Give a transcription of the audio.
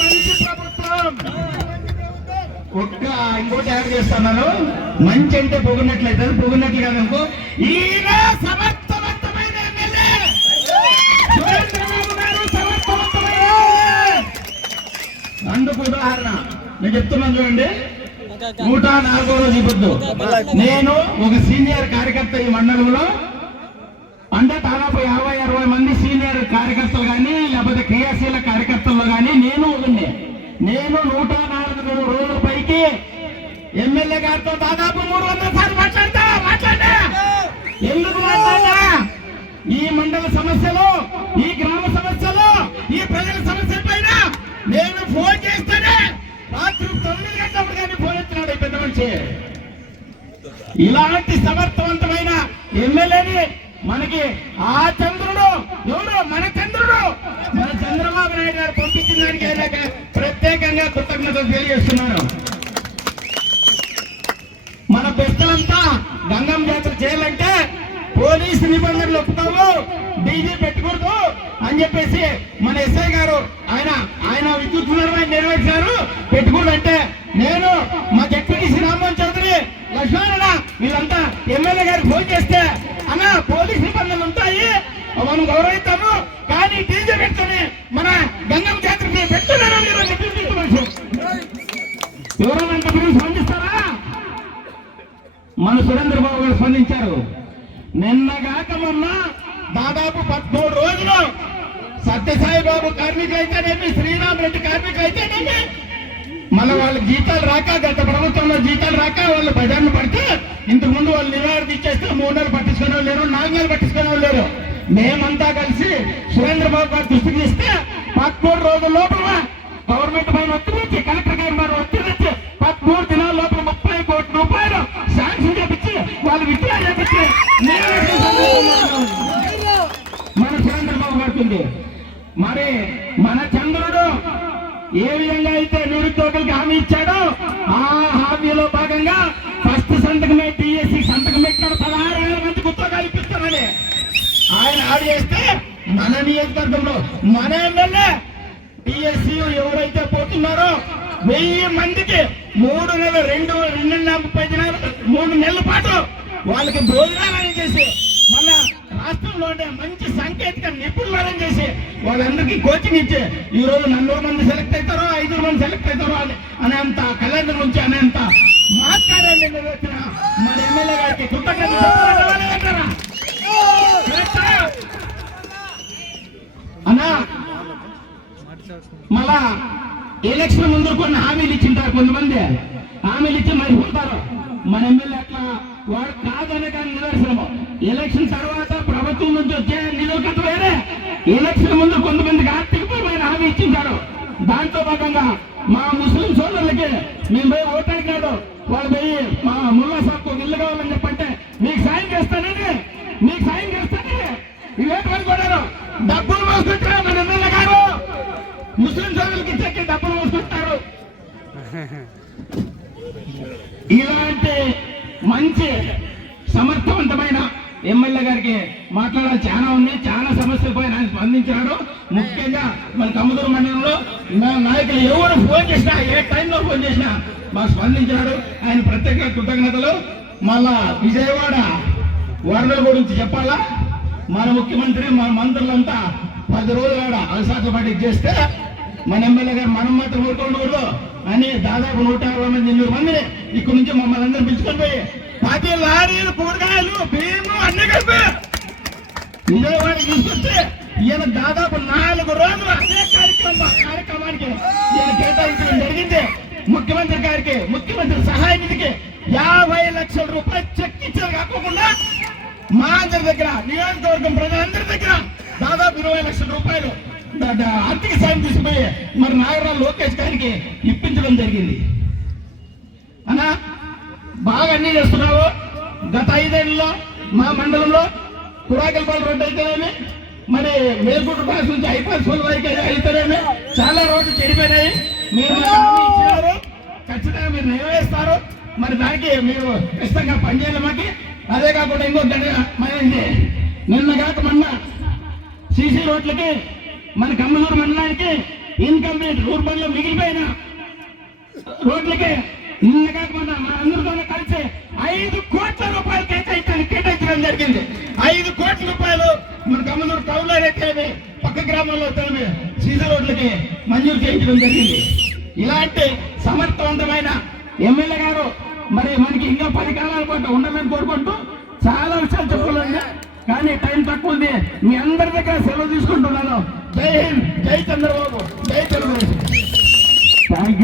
మంచి ప్రభుత్వం. ఇంకోటి యాడ్ చేస్తున్నాను, మంచి అంటే పొగినట్లయితే పొగినట్లు కాదనుకో. ఈయన సమర్థవంతమైన ఎమ్మెల్యే సురేంద్రబాబు గారు, సమర్థవంతమైన. అందుకు ఉదాహరణ నేను చెప్తున్నాను చూడండి. 104వ రోజు పొద్దు నేను ఒక సీనియర్ కార్యకర్త ఈ మండలంలో, అంటే దాదాపు 50-60 మంది సీనియర్ కార్యకర్తలు కానీ లేకపోతే క్రియాశీల కార్యకర్తలు కానీ నేను 104 రోజుల పైకి ఎమ్మెల్యే గారితో దాదాపు 300 సార్లు మాట్లాడా. ఎందుకు మాట్లాడా? ఈ మండల సమస్యలు, ఈ గ్రామ సమస్యలు, ఈ ప్రజల సమస్యల పైన నేను ఫోన్ చేస్తేనే రాత్రి 9 గంటలప్పుడు కానీ ఫోన్ ఎత్తున్నాడు ఈ పెద్ద మనిషి. ఇలాంటి సమర్థవంతమైన ఎమ్మెల్యేని మనకి ఆ చంద్రుడు ఎవరు? మన చంద్రుడు, మన చంద్రబాబు నాయుడు గారు పంపించిన దానికి ఆయన ప్రత్యేకంగా కృతజ్ఞతలు తెలియజేస్తున్నాను. మన పెద్దలంతా గంగమ్మ జాతర చేయాలంటే పోలీసు నిబంధనలు ఒప్పుకోవు, డీజీ పెట్టకూడదు అని చెప్పేసి మన ఎస్ఐ గారు ఆయన విద్యుత్ నిర్వహణ నెరవేర్చారు. పెట్టుకోడంటే నేను మా జడ్పీటీసీ రామ్మోహన్ చౌదరి, లక్ష్మణ వీళ్ళంతా ఎమ్మెల్యే గారికి ఫోన్ చేస్తే, అన్న పోలీసు నిబంధనలు ఉంటాయి మనం గౌరవిస్తాము, కానీ డీజే పెట్టుకుని మన గంగమ్మ జాతరకి పెట్టుకున్నారు. ఎవరైనా స్పందిస్తారా? మన సురేంద్రబాబు గారు స్పందించారు. నిన్నగాక మొన్న దాదాపు 13 రోజులు సత్యసాయి బాబు కార్మికులు అయితేనేమి, శ్రీరామ్ రెడ్డి కార్మికులు అయితేనేమి, మళ్ళీ వాళ్ళకి జీతాలు రాక, గత ప్రభుత్వంలో జీతాలు రాక వాళ్ళు బజార్ను పడితే ఇంతకు ముందు వాళ్ళు నివారణ ఇచ్చేస్తే 3 నెలలు పట్టించుకునే వాళ్ళు లేరు, 4 నెలలు పట్టించుకునే వాళ్ళు లేరు. మేమంతా కలిసి సురేంద్రబాబు గారు దృష్టికి ఇస్తే 13 రోజుల లోపల గవర్నమెంట్ పైన ఒత్తిడి ఇచ్చి, కలెక్టర్ గారి మీద ఒత్తిడి ఇచ్చి 13 దినాల లోపల 30 కోట్ల రూపాయలు శాంక్షన్ చేపించి వాళ్ళు విత్డ్రా చేపించి మన సురేంద్రబాబు గారికి. మరి మన చంద్రుడు ఏ విధంగా అయితే నిరుద్యోగులకు హామీ ఇచ్చాడో ఆ హామీలో భాగంగా ఫస్ట్ సంతకమే టీఎస్సీ సంతకం పెట్టాడు. 16,000 మందికి ఉద్యోగాలు ఇప్పిస్తానని ఆయన ఆడు చేస్తే మన నియోజకవర్గంలో మన ఎమ్మెల్యే టీఎస్సీ ఎవరైతే పోతున్నారో 1000 మందికి 3 నెలలు 230 దినాలు 3 నెలల పాటు వాళ్ళకి భోజనాలను చేసి, మన రాష్ట్రంలోనే మంచి సాంకేతిక నిపుణులను చేసి వాళ్ళందరికీ కోచింగ్ ఇచ్చి ఈ రోజు 400 మంది సెలెక్ట్ అవుతారో 500 మంది సెలెక్ట్ అవుతారో అనేంత కళ్యాణం నుంచి అనేంత మాట్లాడాలని నిర్వహించిన మన ఎమ్మెల్యే గారికి కృతజ్ఞతలు. అన్నా మళ్ళా ఎలక్షన్ ముందు కొన్ని హామీలు ఇచ్చింటారు, కొంతమంది హామీలు ఇచ్చి మరిపోతారు. మన ఎమ్మెల్యే అట్లా వాడు కాదనే కానీ నిదర్శనము. ఎలక్షన్ తర్వాత ప్రభుత్వం నుంచి వచ్చే నిధుల కథ వేరే. ఎలక్షన్ ముందు కొంతమందికి ఆర్థికపరమైన హామీ ఇచ్చింటారు. దాంతో భాగంగా మా ముస్లిం సోదరులకి మేము పోయి ఓటాడినాడు, వాళ్ళు పోయి మా ముల్లా సాబ్కు ఇల్లు కావాలని చెప్పంటే మీకు సాయం చేస్తానని ఇవేంటి కొన్నారు. డబ్బులు మోసుకుంటారు మన ఎమ్మెల్యే గారు, ముస్లిం సోదరులకి ఇచ్చే డబ్బులు మోసుకుంటారు. ఇలాంటి మంచి సమర్థవంతమైన ఎమ్మెల్యే గారికి మాట్లాడాలి చాలా ఉంది. చాలా సమస్యలపై ఆయన స్పందించినాడు. ముఖ్యంగా మన కమ్మదూరు మండలంలో నాయకులు ఎవరు ఫోన్ చేసినా, ఏ టైంలో ఫోన్ చేసినా మాకు స్పందించినాడు. ఆయన ప్రత్యేక కృతజ్ఞతలు. మళ్ళా విజయవాడ వరదల గురించి చెప్పాలా, మన ముఖ్యమంత్రి మన మంత్రులంతా 10 రోజులు ఆడ అలసాట్ల పాటికి చేస్తే మన ఎమ్మెల్యే గారు మనం మాత్రం ఊరుకోకూడదు అని దాదాపు 150 మంది 200 మందిని ఇక్కడ నుంచి మమ్మల్ని అందరూ పిలుచుకొని పోయి 10 లారీలు కూరగాయలు బియ్యము అన్ని కలిపి విజయవాడ తీసుకొస్తే ఈయన దాదాపు 4 రోజులు అదే కార్యక్రమానికి ఈయన కేటాయించడం జరిగింది. ముఖ్యమంత్రి గారికి, ముఖ్యమంత్రి సహాయ నిధికి 50 లక్షల రూపాయలు చెక్ ఇచ్చారు. కాకుండా మా అందరి దగ్గర, నియోజకవర్గం ప్రజలందరి దగ్గర దాదాపు 20 లక్షల రూపాయలు ఆర్థిక సాయం తీసుకుపోయి మరి నాగరాజు లోకేష్ గారికి ఇప్పించడం జరిగింది. అన్నా బాగా అన్ని చేస్తున్నావు. గత 5 ఏళ్లలో మా మండలంలో కురాకల్పాల రోడ్డు అయితేనేమి, మరి మేల్పూట పాస్ నుంచి ఐపాస్ వరకు అయితేనేమి చాలా రోడ్లు చెడిపోయినాయి. మీరు ఇచ్చినారు, ఖచ్చితంగా మీరు నెరవేరుస్తారు. మరి దానికి మీరు ఖచ్చితంగా పనిచేయాలి మాకి. అదే కాకుండా ఇంకొక నిన్న కాక మొన్న సీసీ రోడ్లకి మన కమ్మదూరు మండలానికి ఇన్కంప్లీట్ రూర్బన్ లో మిగిలిపోయిన రోడ్లకి నిన్న కాకుండా మన అందరితో కలిసి 5 కోట్ల రూపాయలు కేటాయించడం జరిగింది. 5 కోట్ల రూపాయలు మన కమ్మదూరు టౌన్ లో అయితే పక్క గ్రామాల్లో తెలివి సీసీ రోడ్లకి మంజూరు చేయించడం జరిగింది. ఇలాంటి సమర్థవంతమైన ఎమ్మెల్యే గారు మరి మనకి ఇంకా 10 కాలాల పాటు ఉండాలని కోరుకుంటూ చాలా విషయాలు చెప్పుకోవాలండి, కానీ టైం తక్కువ ఉంది. మీ అందరి దగ్గర సెలవు తీసుకుంటున్నాను. జై హింద్, జై చంద్రబాబు, జై తెలుగుదేశం. Thank you.